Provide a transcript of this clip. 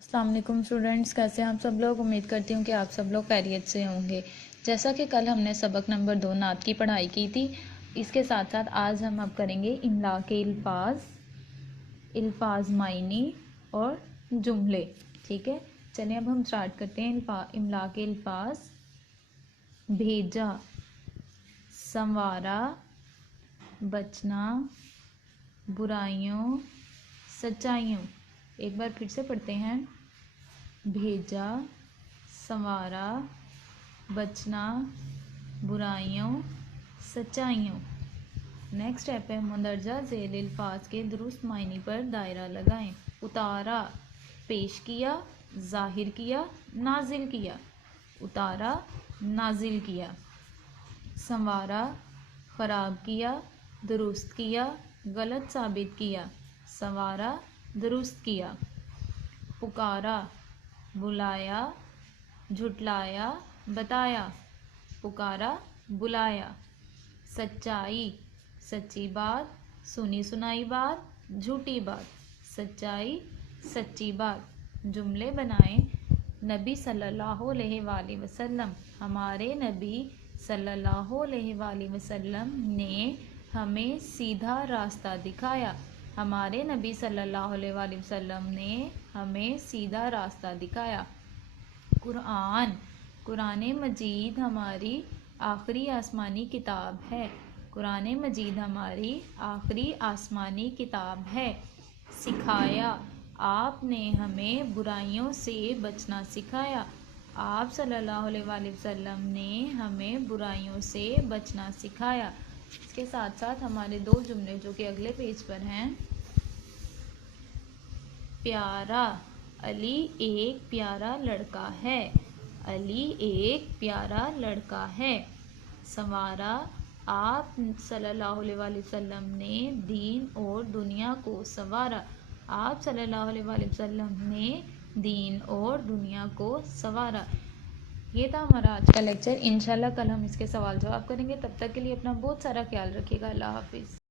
السلام علیکم اسٹوڈینٹس، کیسے ہیں آپ سب لوگ؟ امید کرتی ہوں کہ آپ سب لوگ خیریت سے ہوں گے۔ جیسا کہ کل ہم نے سبق نمبر 2 نعت کی پڑھائی کی تھی، اس کے ساتھ ساتھ آج ہم اب کریں گے املا کے الفاظ معنی اور جملے۔ ٹھیک ہے، چلیں اب ہم سٹارٹ کرتے ہیں املا کے الفاظ۔ بھیجا، سنوارا، بچنا، برائیوں، سچائیوں۔ ایک بار پھر سے پڑھتے ہیں۔ بھیجا، سنوارا، بچنا، برائیوں، سچائیوں۔ نیکسٹ اسٹیپ ہے مندرجہ ذیل الفاظ کے درست معنی پر دائرہ لگائیں۔ اتارا، پیش کیا، ظاہر کیا، نازل کیا۔ اتارا، نازل کیا۔ سنوارا، خراب کیا، درست کیا، غلط ثابت کیا۔ سنوارا، درست کیا۔ پکارا، بلایا، جھٹلایا، بتایا۔ پکارا، بلایا۔ سچائی، سچی بات، سنی سنائی بات، جھوٹی بات۔ سچائی، سچی بات۔ جملے بنائیں۔ نبی صلی اللہ علیہ وآلہ وسلم، ہمارے نبی صلی اللہ علیہ وآلہ وسلم نے ہمیں سیدھا راستہ دکھایا۔ ہمارے نبی صلی اللہ علیہ وآلہ وسلم نے ہمیں سیدھا راستہ دکھایا۔ قرآن، قرآن مجید ہماری آخری آسمانی کتاب ہے۔ قرآن مجید ہماری آخری آسمانی کتاب ہے۔ سکھایا، آپ نے ہمیں برائیوں سے بچنا سکھایا۔ آپ صلی اللہ علیہ وآلہ وسلم نے ہمیں برائیوں سے بچنا سکھایا۔ اس کے ساتھ ساتھ ہمارے 2 جملے جو کہ اگلے پیج پر ہیں۔ پیارا، علی ایک پیارا لڑکا ہے۔ علی ایک پیارا لڑکا ہے۔ سنوارا، آپ صلی اللہ علیہ وآلہ وسلم نے دین اور دنیا کو سنوارا۔ آپ صلی اللہ علیہ وآلہ وسلم نے دین اور دنیا کو سنوارا۔ یہ تھا ہمارا آج کا لیکچر۔ انشاءاللہ کل ہم اس کے سوال جواب کریں گے۔ تب تک کے لیے اپنا بہت سارا خیال رکھیے گا۔ اللہ حافظ۔